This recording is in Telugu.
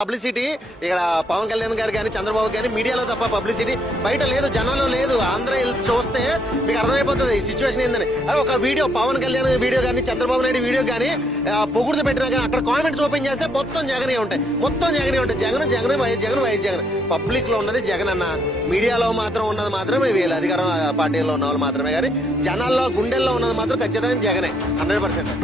పబ్లిసిటీ ఇక్కడ పవన్ కళ్యాణ్ గారు కానీ చంద్రబాబు కానీ మీడియాలో తప్ప పబ్లిసిటీ బయట లేదు, జనాల్లో లేదు. ఆంధ్ర చూస్తే మీకు అర్థమైపోతుంది ఈ సిచ్యువేషన్ ఏందని. అరే ఒక వీడియో పవన్ కళ్యాణ్ వీడియో కానీ చంద్రబాబు నాయుడు వీడియో కానీ పొగుడుతూ పెట్టినా కానీ అక్కడ కామెంట్స్ ఓపెన్ చేస్తే మొత్తం జగనే ఉంటాయి, జగన్ జగన్ వైఎస్ జగన్. పబ్లిక్ లో ఉన్నది జగన్ అన్న, మీడియాలో మాత్రం ఉన్నది మాత్రమే వీళ్ళు అధికారం పార్టీలో ఉన్న వాళ్ళు మాత్రమే, కానీ జనాల్లో గుండెల్లో ఉన్నది మాత్రం ఖచ్చితంగా జగనే 100%.